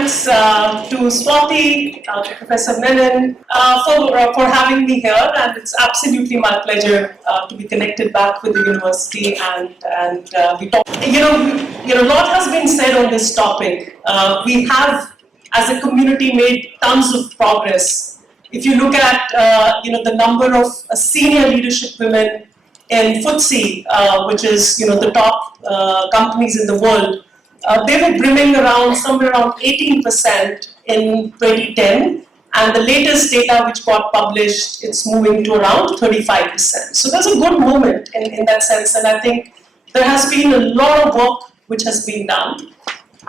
thanks to Swati, to Professor Menon for having me here, and it's absolutely my pleasure to be connected back with the university and we talk. A lot has been said on this topic. We have, as a community, made tons of progress. If you look at the number of senior leadership women in FTSE, which is the top companies in the world. They were brimming around somewhere around 18% in 2010, and the latest data which got published, it's moving to around 35%. So there's a good movement in that sense, and I think there has been a lot of work which has been done.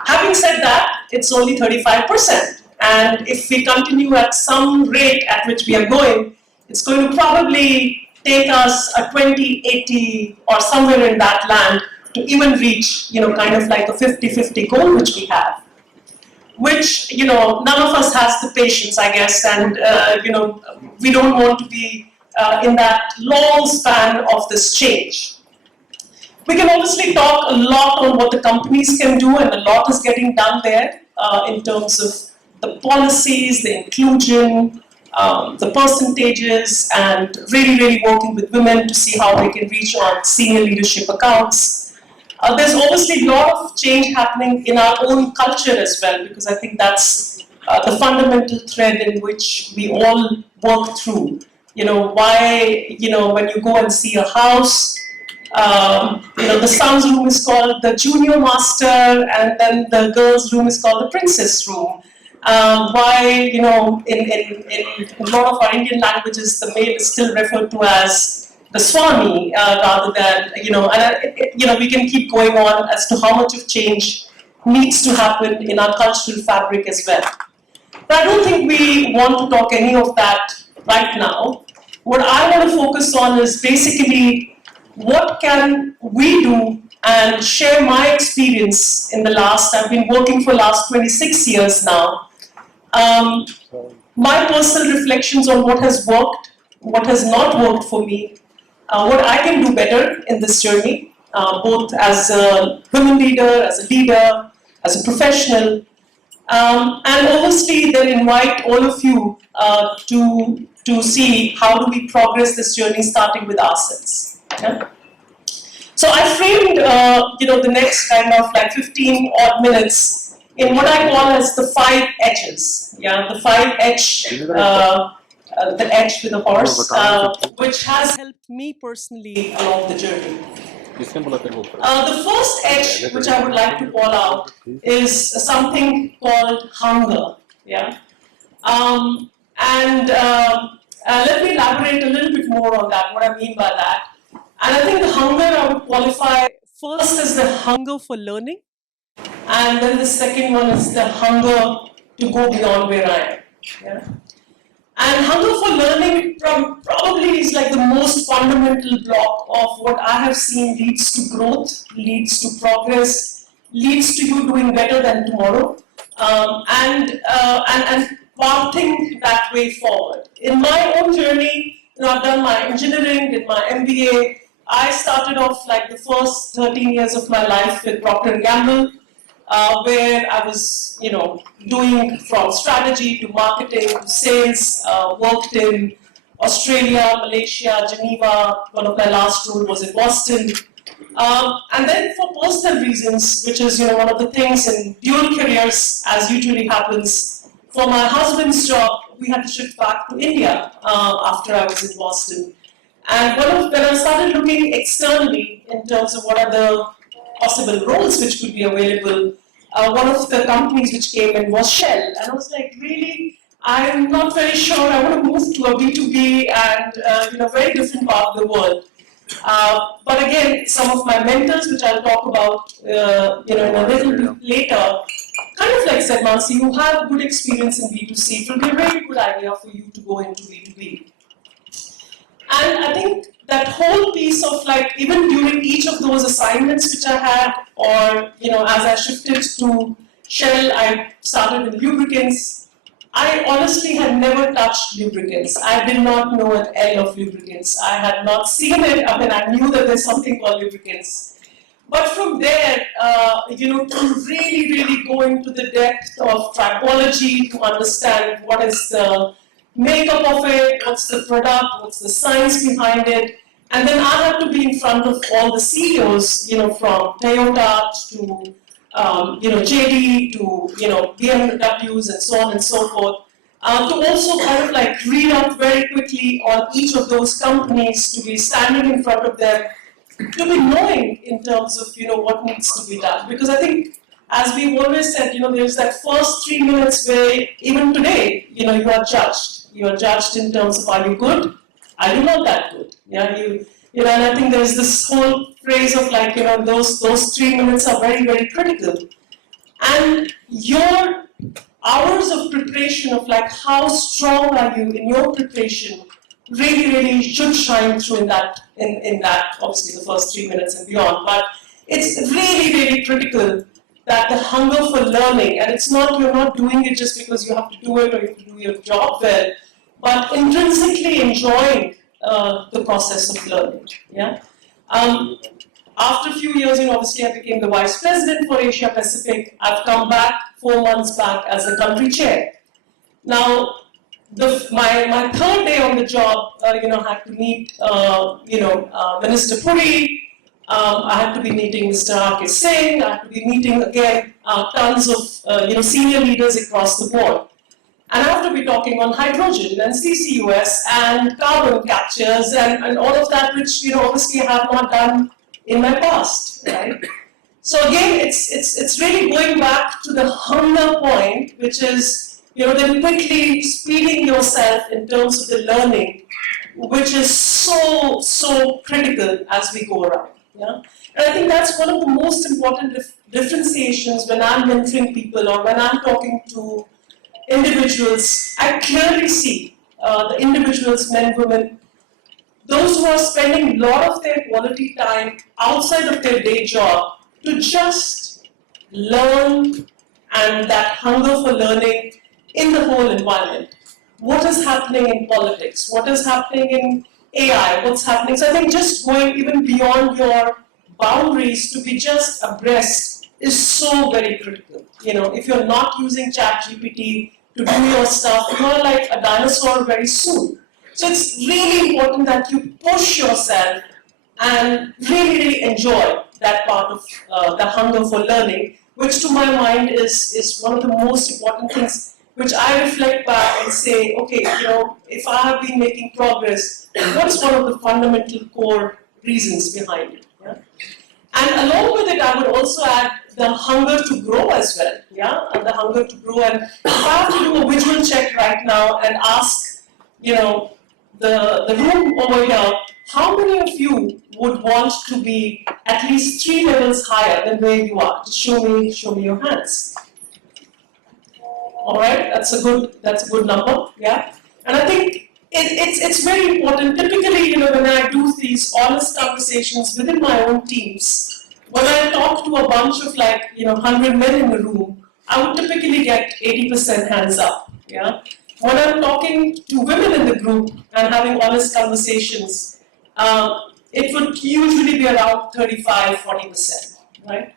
Having said that, it's only 35%, and if we continue at some rate at which we are going, it's going to probably take us a 2080 or somewhere in that land to even reach, kind of like a 50-50 goal which we have, which, none of us has the patience, I guess, and, we don't want to be in that long span of this change. We can obviously talk a lot on what the companies can do, and a lot is getting done there in terms of the policies, the inclusion, the percentages, and really working with women to see how they can reach on senior leadership accounts. There's obviously a lot of change happening in our own culture as well, because I think that's the fundamental thread in which we all work through. Why, when you go and see a house, the son's room is called the junior master, and then the girl's room is called the princess room. Why, in a lot of our Indian languages, the male is still referred to as the Swami, rather than, we can keep going on as to how much of change needs to happen in our cultural fabric as well. But I don't think we want to talk any of that right now. What I want to focus on is basically what can we do and share my experience in the last, I've been working for the last 26 years now. My personal reflections on what has worked, what has not worked for me, what I can do better in this journey, both as a women leader, as a leader, as a professional, and obviously then invite all of you to see how do we progress this journey starting with ourselves. Yeah? So I framed the next kind of like 15 odd minutes in what I call as the 5 H's. Yeah, the 5 H. The H with a horse, which has helped me personally along the journey. The first H, which I would like to call out, is something called hunger. Yeah, let me elaborate a little bit more on that. What I mean by that, and I think the hunger I would qualify first as the hunger for learning, and then the second one is the hunger to go beyond where I am. Yeah. And hunger for learning probably is like the most fundamental block of what I have seen leads to growth, leads to progress, leads to you doing better than tomorrow, and pathing that way forward. In my own journey, I've done my engineering, did my MBA. I started off like the first 13 years of my life with Procter & Gamble. Where I was, doing from strategy to marketing to sales, worked in Australia, Malaysia, Geneva. One of my last roles was in Boston. And then for personal reasons, which is, one of the things in dual careers, as usually happens, for my husband's job, we had to shift back to India after I was in Boston. And when I started looking externally in terms of what are the possible roles which could be available, one of the companies which came in was Shell, and I was like, really, I'm not very sure I want to move to a B2B and very different part of the world. But again, some of my mentors, which I'll talk about in a little bit later, kind of like said, Mansi, you have good experience in B2C, it will be a very good idea for you to go into B2B. And I think that whole piece of like, even during each of those assignments which I had, or, as I shifted to Shell, I started with lubricants. I honestly had never touched lubricants. I did not know an L of lubricants. I had not seen it. I mean, I knew that there's something called lubricants. But from there, to really go into the depth of tribology, to understand what is the makeup of it, what's the product, what's the science behind it, and then I have to be in front of all the CEOs, from Toyota to JD to BMWs and so on and so forth, to also kind of like read out very quickly on each of those companies, to be standing in front of them, to be knowing in terms of what needs to be done. Because I think, as we've always said, there's that first 3 minutes where even today, you are judged. You are judged in terms of, are you good? Are you not that good? Yeah, and I think there's this whole phrase of like, those 3 minutes are very, very critical. And your hours of preparation of like how strong are you in your preparation really should shine through in that, obviously the first 3 minutes and beyond. But it's really critical that the hunger for learning, and it's not, you're not doing it just because you have to do it or you have to do your job well, but intrinsically enjoying the process of learning. Yeah. After a few years, obviously I became the Vice President for Asia Pacific. I've come back 4 months back as the country chair. Now, my third day on the job, I had to meet, Minister Puri. I had to be meeting Mr. R.K. Singh. I had to be meeting again tons of senior leaders across the board. And I have to be talking on hydrogen and CCUS and carbon captures and all of that, which obviously I have not done in my past, right? So again, it's really going back to the hunger point, which is then quickly speeding yourself in terms of the learning, which is so critical as we go around. Yeah, and I think that's one of the most important differentiations when I'm mentoring people or when I'm talking to individuals. I clearly see the individuals, men, women, those who are spending a lot of their quality time outside of their day job to just learn, and that hunger for learning in the whole environment. What is happening in politics? What is happening in AI? What's happening? So I think just going even beyond your boundaries to be just abreast is so very critical. If you're not using ChatGPT to do your stuff, you're like a dinosaur very soon. So it's really important that you push yourself and really enjoy that part of the hunger for learning, which to my mind is one of the most important things, which I reflect back and say, okay, if I have been making progress, what's one of the fundamental core reasons behind it? Yeah? And along with it, I would also add the hunger to grow as well. Yeah, and the hunger to grow. And if I have to do a visual check right now and ask, the room over here, how many of you would want to be at least 3 levels higher than where you are? Just show me your hands. All right, that's a good number. Yeah, and I think it's very important. Typically, when I do these honest conversations within my own teams, when I talk to a bunch of 100 men in the room, I would typically get 80% hands up. Yeah. When I'm talking to women in the group and having honest conversations, it would usually be around 35-40%, right?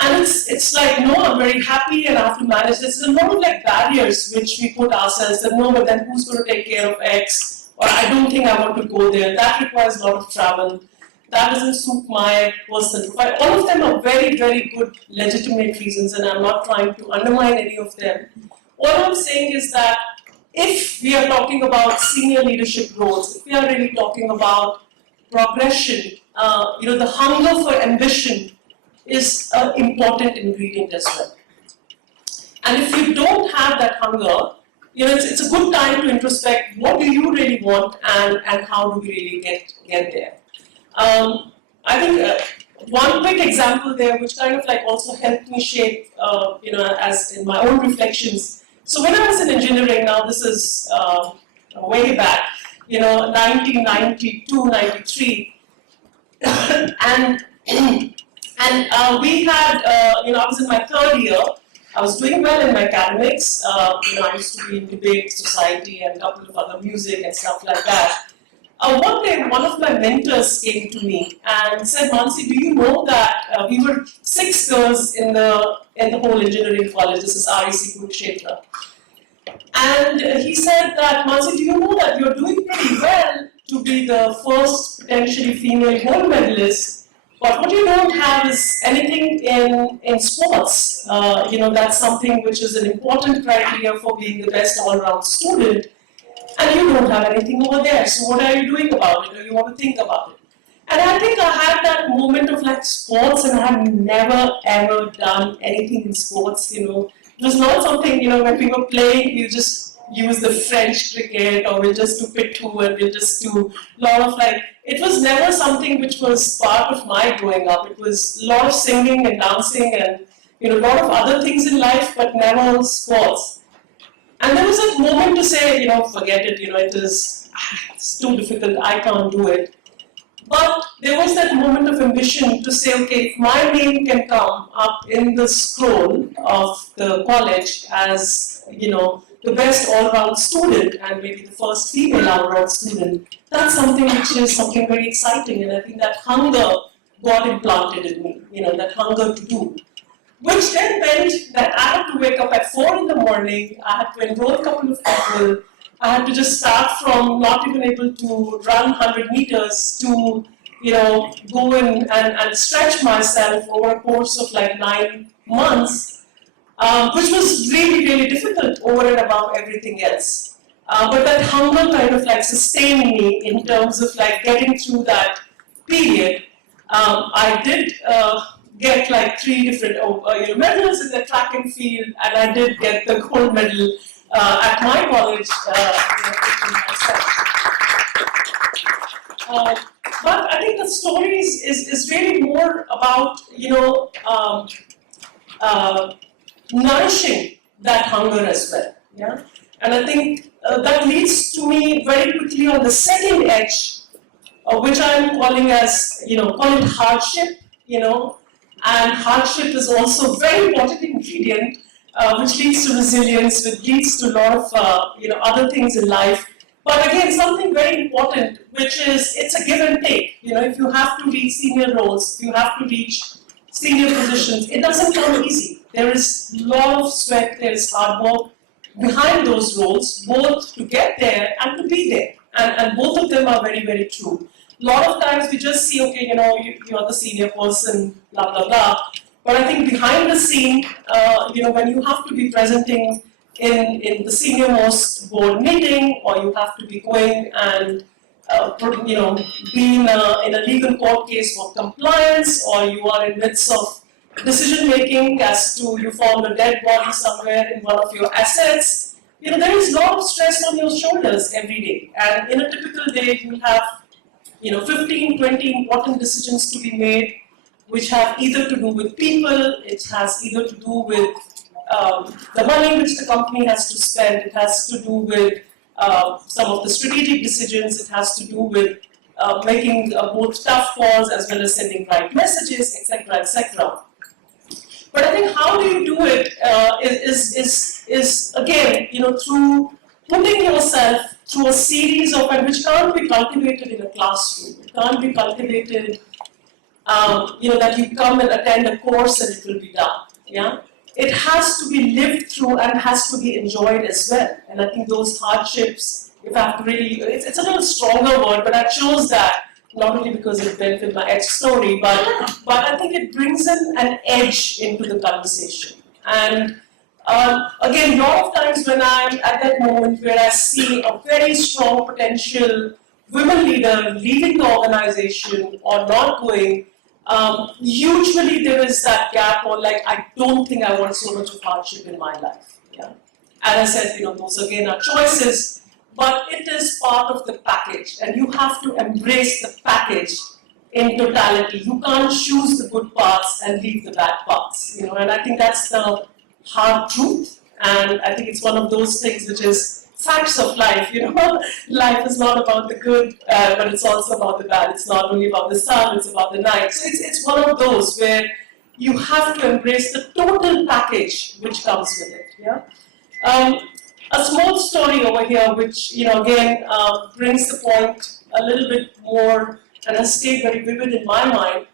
And it's like, no, I'm very happy and I have to manage this. There's a lot of barriers which we put ourselves that, no, but then who's going to take care of X? Or I don't think I want to go there. That requires a lot of travel. That doesn't suit my personal profile. All of them are very, very good legitimate reasons, and I'm not trying to undermine any of them. What I'm saying is that if we are talking about senior leadership roles, if we are really talking about progression, the hunger for ambition is an important ingredient as well. And if you don't have that hunger, it's a good time to introspect what do you really want and how do we really get there. I think one quick example there, which kind of also helped me shape, as in my own reflections. So when I was in engineering, now this is way back, 1992, 93, and we had, I was in my third year. I was doing well in my academics. I used to be in debate society and a couple of other music and stuff like that. One day, one of my mentors came to me and said, Mansi, do you know that we were 6 girls in the whole engineering college, this is REC Kurukshetra. And he said that, Mansi, do you know that you're doing pretty well to be the first potentially female gold medalist, but what you don't have is anything in sports. That's something which is an important criteria for being the best all-round student, and you don't have anything over there. So what are you doing about it, or you want to think about it? And I think I had that moment of like sports, and I had never ever done anything in sports, It was not something, when we were playing, we just use the French cricket, or we'll just do pitu, and we'll just do a lot of it was never something which was part of my growing up. It was a lot of singing and dancing and, a lot of other things in life, but never sports. And there was a moment to say, forget it, it's too difficult, I can't do it. But there was that moment of ambition to say, okay, if my name can come up in the scroll of the college as, the best all-round student and maybe the first female all-round student, that's something which is something very exciting. And I think that hunger got implanted in me, that hunger to do. Which then meant that I had to wake up at 4 in the morning, I had to enroll a couple of people, I had to just start from not even able to run 100 meters to, go in and stretch myself over a course of 9 months, which was really, really difficult over and above everything else. But that hunger kind of sustained me in terms of getting through that period. I did get 3 different medals in the track and field, and I did get the gold medal at my college. But I think the story is really more about nourishing that hunger as well. Yeah, and I think that leads to me very quickly on the second edge, which I'm calling as call it hardship. And hardship is also a very important ingredient, which leads to resilience, which leads to a lot of other things in life. But again, something very important, which is it's a give and take. If you have to reach senior roles, if you have to reach senior positions, it doesn't come easy. There is a lot of sweat, there is hard work behind those roles, both to get there and to be there. And both of them are very, very true. A lot of times we just see, okay, you're the senior person, blah, blah, blah. But I think behind the scene, when you have to be presenting in the senior-most board meeting, or you have to be going and be in a legal court case for compliance, or you are in midst of decision-making as to you found a dead body somewhere in one of your assets, there is a lot of stress on your shoulders every day. And in a typical day, you have 15, 20 important decisions to be made, which have either to do with people, it has either to do with the money which the company has to spend, it has to do with some of the strategic decisions, it has to do with making both tough calls as well as sending right messages, etc., etc. But I think how do you do it is again, through putting yourself through a series of, and which can't be cultivated in a classroom. It can't be cultivated, that you come and attend a course and it will be done. Yeah, it has to be lived through and has to be enjoyed as well. And I think those hardships, if I have to really, it's a little stronger word, but I chose that not only because it went with my edge story, but I think it brings in an edge into the conversation. And again, a lot of times when I'm at that moment where I see a very strong potential women leader leaving the organization or not going, usually there is that gap, or I don't think I want so much of hardship in my life. Yeah, as I said, those again are choices, but it is part of the package, and you have to embrace the package in totality. You can't choose the good parts and leave the bad parts. And I think that's the hard truth, and I think it's one of those things which is facts of life. Life is not about the good, but it's also about the bad. It's not only about the sun, it's about the night. So it's one of those where you have to embrace the total package which comes with it. Yeah. A small story over here, which again brings the point a little bit more and has stayed very vivid in my mind.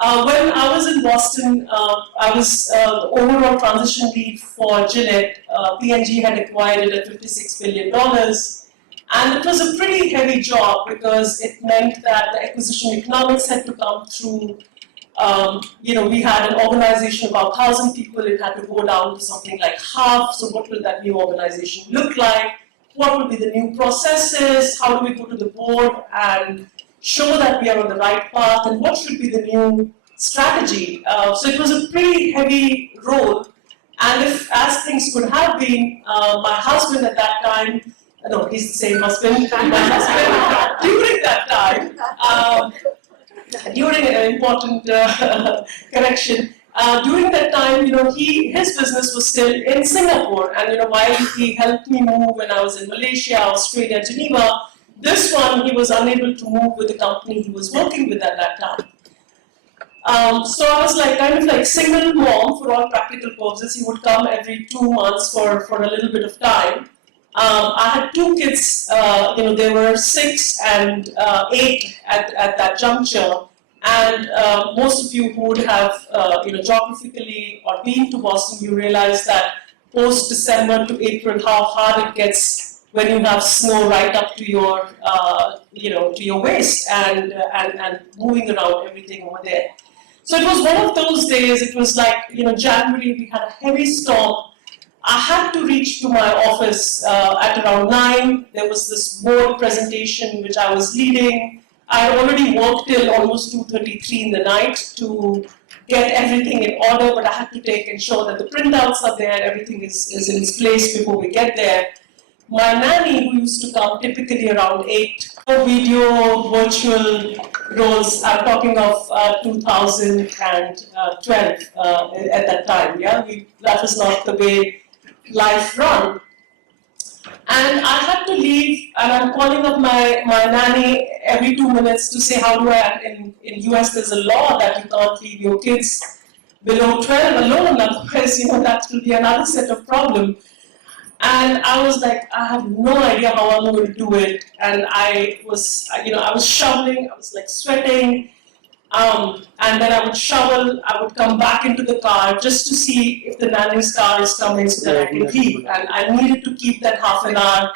When I was in Boston, I was the overall transition lead for Gillette. P&G had acquired it at $56 billion. And it was a pretty heavy job because it meant that the acquisition economics had to come through. We had an organization of about 1,000 people. It had to go down to something like half. So what will that new organization look like? What will be the new processes? How do we go to the board and show that we are on the right path? And what should be the new strategy? So it was a pretty heavy role. And if, as things could have been, my husband at that time, no, he's the same husband, my husband, during that time, during an important correction, during that time, his business was still in Singapore, and while he helped me move when I was in Malaysia, Australia, Geneva, this one he was unable to move with the company he was working with at that time. So I was kind of like single mom for all practical purposes. He would come every 2 months for a little bit of time. I had 2 kids, they were 6 and 8 at that juncture. And most of you who would have, geographically or been to Boston, you realize that post-December to April, how hard it gets when you have snow right up to your, to your waist and moving around everything over there. So it was one of those days. It was like, January, we had a heavy storm. I had to reach to my office at around 9. There was this board presentation which I was leading. I had already worked till almost 2:33 in the night to get everything in order, but I had to ensure that the printouts are there, everything is in its place before we get there. My nanny, who used to come typically around 8, video, virtual roles, I'm talking of 2012 at that time, yeah? That was not the way life run. And I had to leave, and I'm calling up my nanny every 2 minutes to say, how do I, in US there's a law that you can't leave your kids below 12 alone, otherwise, that will be another set of problem. And I was like, I have no idea how I'm going to do it. And I was shoveling, I was like sweating. And then I would shovel, I would come back into the car just to see if the nanny's car is coming so that I can leave. And I needed to keep that half an hour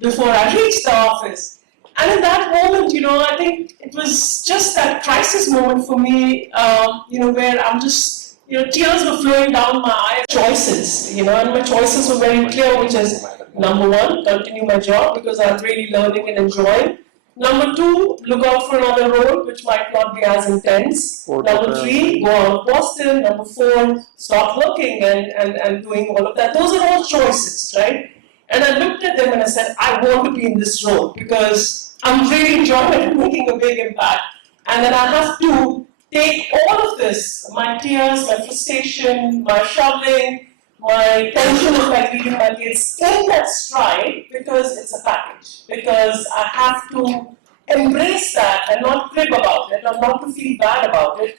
before I reached the office. And in that moment, I think it was just that crisis moment for me, where I'm just, tears were flowing down my eyes. Choices, and my choices were very clear, which is, number 1, continue my job because I'm really learning and enjoying. Number 2, look out for another role which might not be as intense. Number 3, go out of Boston. Number 4, stop working and doing all of that. Those are all choices, right? And I looked at them and I said, I want to be in this role because I'm really enjoying it and making a big impact. And then I have to take all of this, my tears, my frustration, my shoveling, my tension of leaving my kids, take that stride because it's a package. Because I have to embrace that and not crib about it or not to feel bad about it.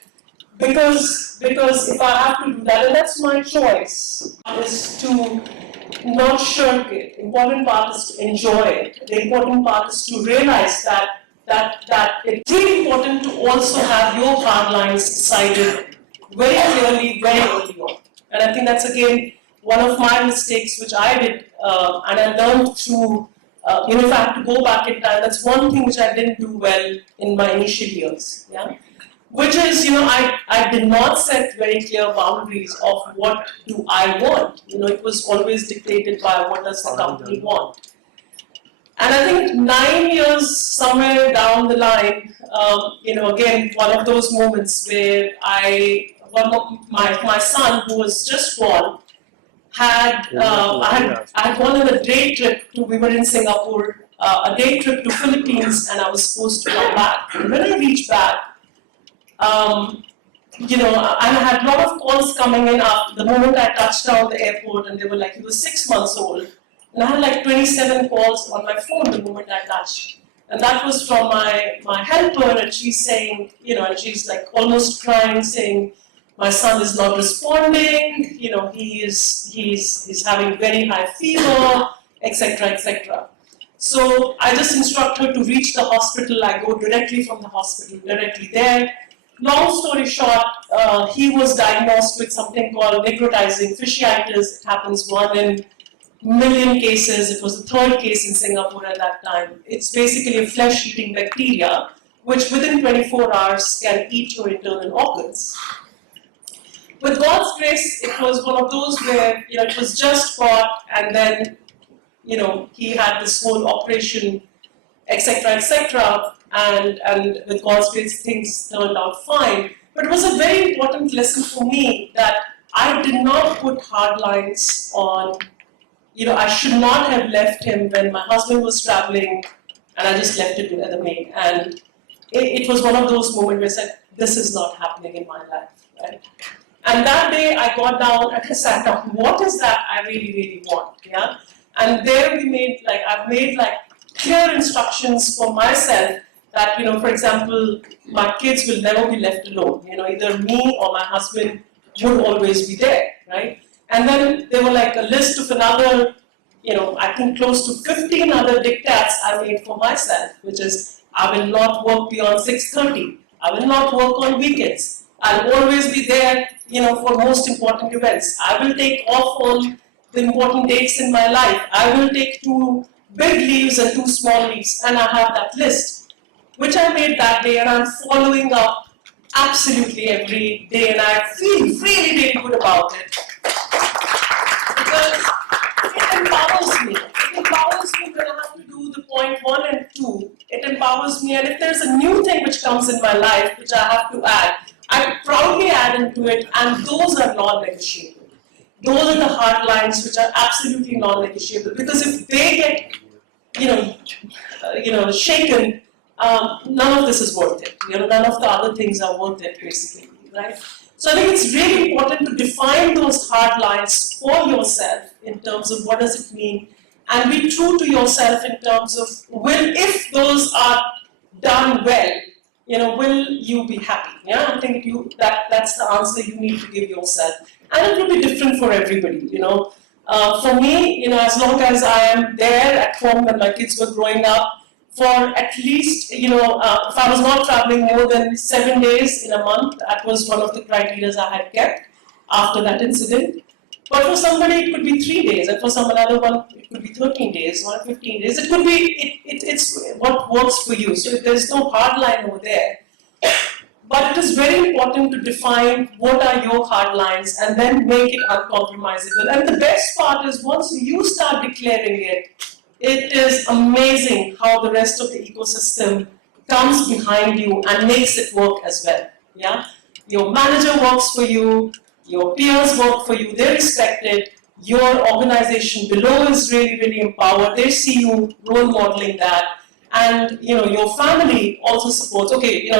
Because if I have to do that, and that's my choice, is to not shirk it. The important part is to enjoy it. The important part is to realize that it's really important to also have your hard lines decided very clearly, very early on. And I think that's again one of my mistakes which I did, and I learned through, if I have to go back in time, that's one thing which I didn't do well in my initial years. Yeah? Which is, I did not set very clear boundaries of what do I want. It was always dictated by what does the company want. And I think 9 years somewhere down the line, again, one of those moments where my son, who was just born, I had gone on a day trip we were in Singapore, a day trip to Philippines, and I was supposed to come back. And when I reached back, and I had a lot of calls coming in after the moment I touched down the airport, and they were like, he was 6 months old. And I had like 27 calls on my phone the moment I touched. And that was from my helper, and she's saying, and she's like almost crying, saying, my son is not responding, he's having very high fever, etc., etc. So I just instruct her to reach the hospital. I go directly from the hospital, directly there. Long story short, he was diagnosed with something called necrotizing fasciitis. It happens 1 in million cases. It was the 3rd case in Singapore at that time. It's basically a flesh-eating bacteria which within 24 hours can eat your internal organs. With God's grace, it was one of those where it was just caught, and then he had this whole operation, etc., etc. And with God's grace, things turned out fine. But it was a very important lesson for me that I did not put hard lines on. I should not have left him when my husband was traveling, and I just left it with the maid. And it was one of those moments where I said, "This is not happening in my life." Right? And that day I got down and I sat down. What is that I really, really want? Yeah. And there I've made clear instructions for myself that, for example, my kids will never be left alone. Either me or my husband would always be there, right? And then there were a list of another, I think close to 15 other diktats I made for myself, which is I will not work beyond 6:30. I will not work on weekends. I'll always be there, for most important events. I will take off on the important dates in my life. I will take 2 big leaves and 2 small leaves, and I have that list, which I made that day, and I'm following up absolutely every day, and I feel really, really good about it. Because it empowers me. It empowers me when I have to do the point 1 and 2. It empowers me, and if there's a new thing which comes in my life which I have to add, I proudly add into it, and those are non-negotiable. Those are the hard lines which are absolutely non-negotiable, because if they get, shaken, none of this is worth it. None of the other things are worth it, basically, right? So I think it's really important to define those hard lines for yourself in terms of what does it mean, and be true to yourself in terms of if those are done well, will you be happy? Yeah, I think that's the answer you need to give yourself. And it will be different for everybody, For me, as long as I am there at home when my kids were growing up, for at least, if I was not traveling more than 7 days in a month, that was one of the criteria I had kept after that incident. But for somebody, it could be 3 days, and for some another one, it could be 13 days or 15 days. It could be, it's what works for you. So there's no hard line over there. But it is very important to define what are your hard lines and then make it uncompromisable. And the best part is once you start declaring it, it is amazing how the rest of the ecosystem comes behind you and makes it work as well. Yeah? Your manager works for you, your peers work for you, they respect it, your organization below is really, really empowered, they see you role modeling that, and your family also supports. Okay,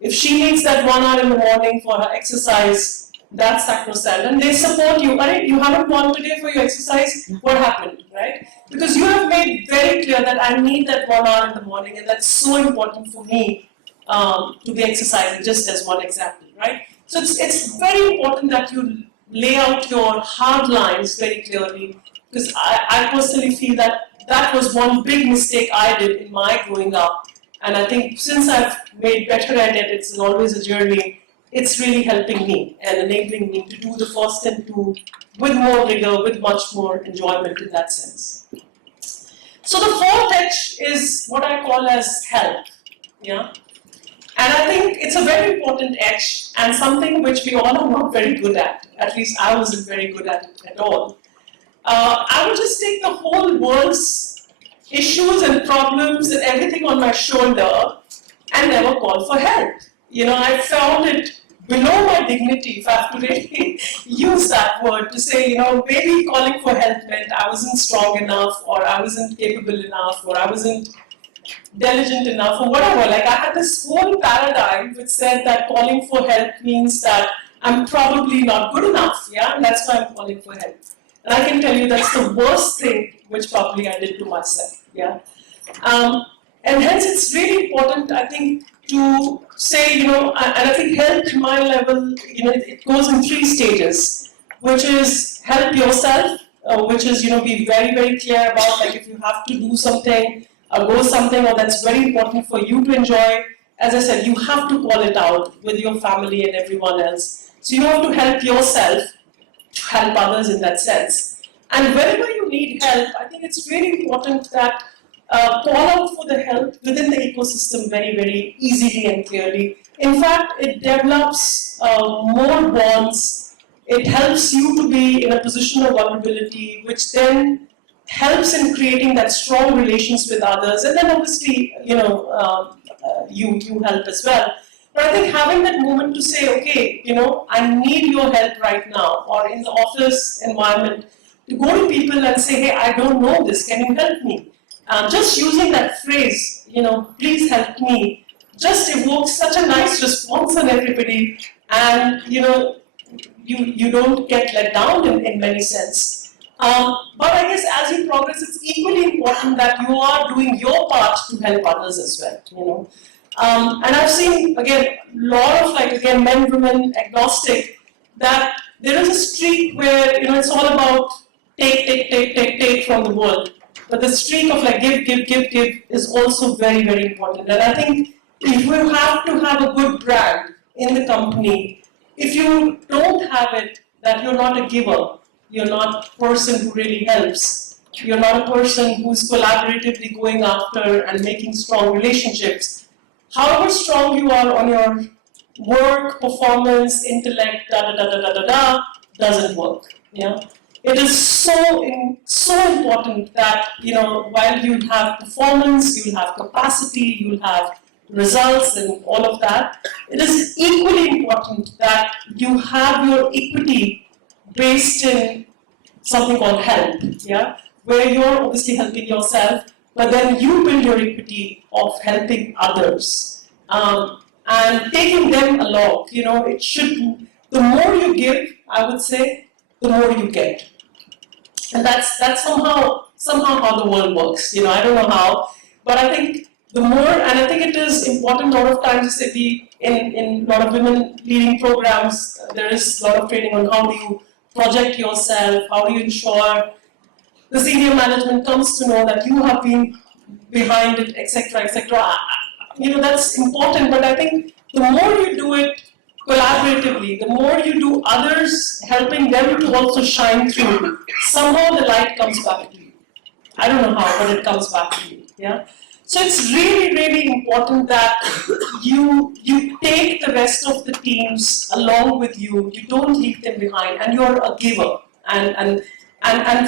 if she needs that 1 hour in the morning for her exercise, that's sacrosanct, and they support you. Right? You haven't gone today for your exercise, what happened, right? Because you have made very clear that I need that 1 hour in the morning, and that's so important for me to be exercising, just as one example, right? So it's very important that you lay out your hard lines very clearly, because I personally feel that was one big mistake I did in my growing up. And I think since I've made better at it, it's always a journey, it's really helping me and enabling me to do the first and 2 with more rigor, with much more enjoyment in that sense. So the 4th H is what I call as help. Yeah? And I think it's a very important H and something which we all are not very good at. At least I wasn't very good at it at all. I would just take the whole world's issues and problems and everything on my shoulder and never call for help. I found it below my dignity, if I have to really use that word, to say, maybe calling for help meant I wasn't strong enough, or I wasn't capable enough, or I wasn't diligent enough, or whatever. I had this whole paradigm which said that calling for help means that I'm probably not good enough, yeah, and that's why I'm calling for help. And I can tell you that's the worst thing which probably I did to myself, yeah. And hence it's really important, I think, to say, and I think help in my level, it goes in 3 stages, which is help yourself, which is, be very, very clear about, like, if you have to do something, go something, or that's very important for you to enjoy, as I said, you have to call it out with your family and everyone else. So you have to help yourself to help others in that sense. And wherever you need help, I think it's really important that call out for the help within the ecosystem very, very easily and clearly. In fact, it develops more bonds. It helps you to be in a position of vulnerability, which then helps in creating that strong relations with others. And then obviously, you help as well. But I think having that moment to say, okay, I need your help right now, or in the office environment, to go to people and say, hey, I don't know this, can you help me? Just using that phrase, please help me, just evokes such a nice response on everybody, and you don't get let down in many sense. But I guess as you progress, it's equally important that you are doing your part to help others as well. And I've seen, again, a lot of men, women, agnostic, that there is a streak where it's all about take from the world. But the streak of give is also very, very important. And I think if you have to have a good brand in the company, if you don't have it, that you're not a giver, you're not a person who really helps, you're not a person who's collaboratively going after and making strong relationships, however strong you are on your work, performance, intellect, doesn't work. Yeah. It is so important that, while you have performance, you'll have capacity, you'll have results and all of that, it is equally important that you have your equity based in something called help, yeah, where you're obviously helping yourself, but then you build your equity of helping others and taking them along. It should, the more you give, I would say, the more you get. And that's somehow how the world works. I don't know how, but I think the more, and I think it is important a lot of times to say in a lot of women leading programs, there is a lot of training on how do you project yourself, how do you ensure the senior management comes to know that you have been behind it, etc., etc. That's important, but I think the more you do it collaboratively, the more you do others, helping them to also shine through, somehow the light comes back to you. I don't know how, but it comes back to you. Yeah. So it's really, really important that you take the rest of the teams along with you. You don't leave them behind, and you're a giver. And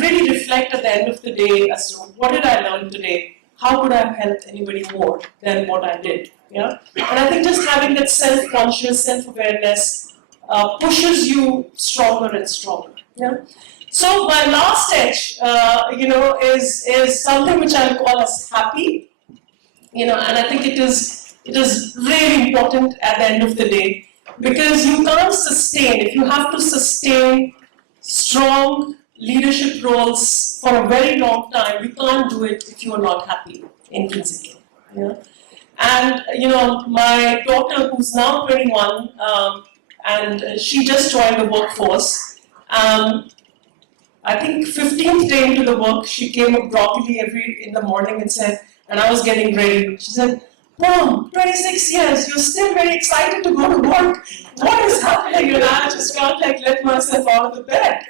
really reflect at the end of the day as to what did I learn today? How could I have helped anybody more than what I did? Yeah? And I think just having that self-conscious, self-awareness pushes you stronger and stronger. Yeah? So my last edge, is something which I'll call as happy. And I think it is really important at the end of the day, because you can't sustain, if you have to sustain strong leadership roles for a very long time, you can't do it if you are not happy intrinsically. Yeah? And my daughter, who's now 21, and she just joined the workforce. I think 15th day into the work, she came up broccoli in the morning and said, and I was getting ready. She said, Mom, 26 years, you're still very excited to go to work. What is happening? And I just can't let myself out of the bed.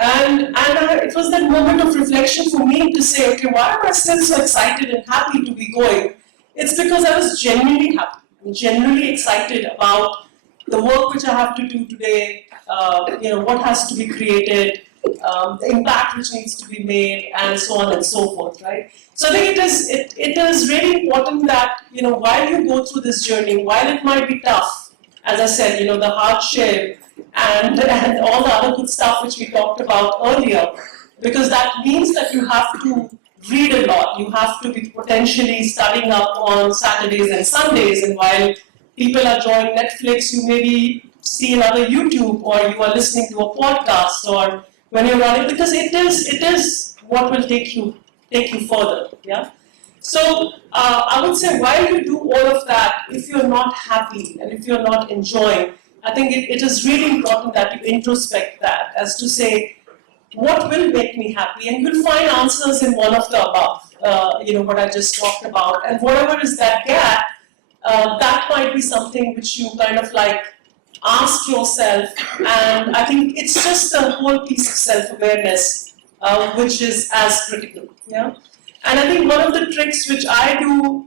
And it was that moment of reflection for me to say, okay, why am I still so excited and happy to be going? It's because I was genuinely happy, genuinely excited about the work which I have to do today, what has to be created, the impact which needs to be made, and so on and so forth, right? So I think it is really important that, while you go through this journey, while it might be tough, as I said, the hardship and all the other good stuff which we talked about earlier, because that means that you have to read a lot, you have to be potentially studying up on Saturdays and Sundays, and while people are joining Netflix, you maybe see another YouTube, or you are listening to a podcast, or when you're running, because it is what will take you further. Yeah. So I would say, while you do all of that, if you're not happy and if you're not enjoying, I think it is really important that you introspect that, as to say, what will make me happy? And you'll find answers in one of the above, what I just talked about. And whatever is that gap, that might be something which you kind of like ask yourself. And I think it's just the whole piece of self-awareness, which is as critical. Yeah. And I think one of the tricks which I do,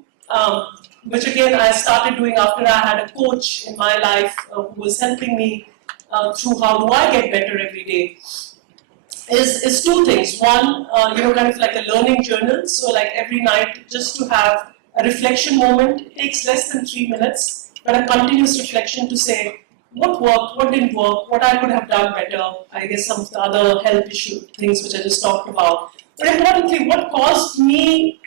which again I started doing after I had a coach in my life who was helping me through how do I get better every day, is two things. One, kind of like a learning journal. So like every night, just to have a reflection moment. It takes less than 3 minutes, but a continuous reflection to say what worked, what didn't work, what I could have done better. I guess some of the other health issue things which I just talked about. But importantly, what caused me,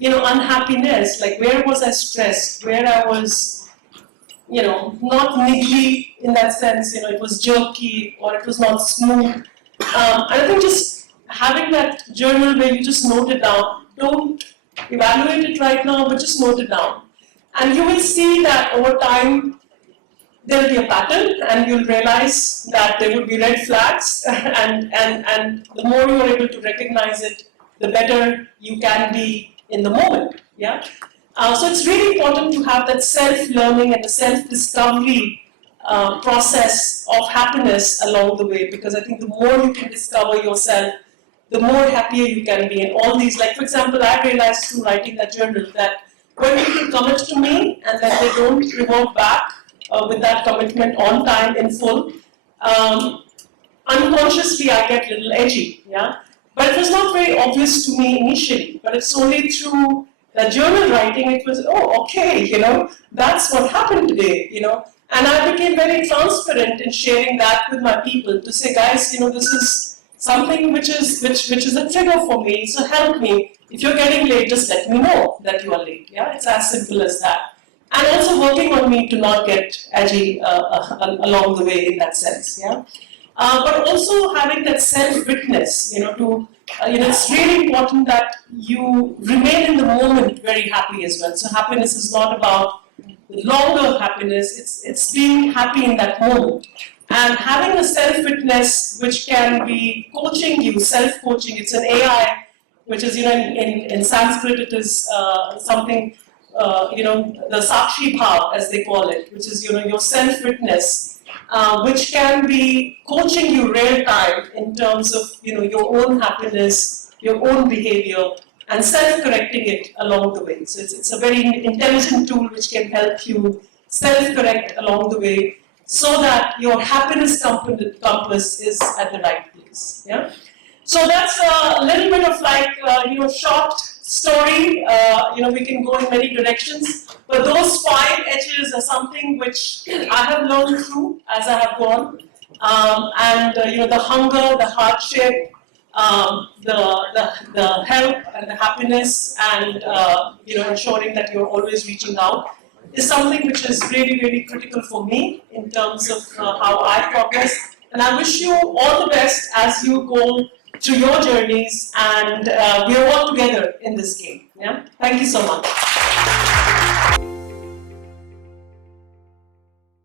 unhappiness? Like where was I stressed? Where I was, not niggly in that sense. It was jerky or it was not smooth. And I think just having that journal where you just note it down, don't evaluate it right now, but just note it down. And you will see that over time, there will be a pattern and you'll realize that there will be red flags and the more you are able to recognize it, the better you can be in the moment. Yeah. So it's really important to have that self-learning and the self-discovery process of happiness along the way, because I think the more you can discover yourself, the more happier you can be. And all these, like for example, I realized through writing that journal that when people commit to me and then they don't revert back with that commitment on time in full, unconsciously I get a little edgy. Yeah, but it was not very obvious to me initially. But it's only through the journal writing it was, oh, okay, that's what happened today. And I became very transparent in sharing that with my people to say, guys, this is something which is a trigger for me. So help me. If you're getting late, just let me know that you are late. Yeah, it's as simple as that. And also working on me to not get edgy along the way in that sense. Yeah, but also having that self-witness. It's really important that you remain in the moment very happy as well. So happiness is not about longer happiness, it's being happy in that moment. And having a self-witness which can be coaching you, self-coaching, it's an AI, which is, in Sanskrit it is something, the Sakshi Bhav as they call it, which is, your self-witness, which can be coaching you real time in terms of, your own happiness, your own behavior, and self-correcting it along the way. So it's a very intelligent tool which can help you self-correct along the way so that your happiness compass is at the right place. Yeah. So that's a little bit of like, short story. We can go in many directions, but those 5 H's are something which I have learned through as I have gone. The hunger, the hardship, the help and the happiness, and ensuring that you're always reaching out is something which is really, really critical for me in terms of how I progress. And I wish you all the best as you go through your journeys, and we are all together in this game. Yeah, thank you so much.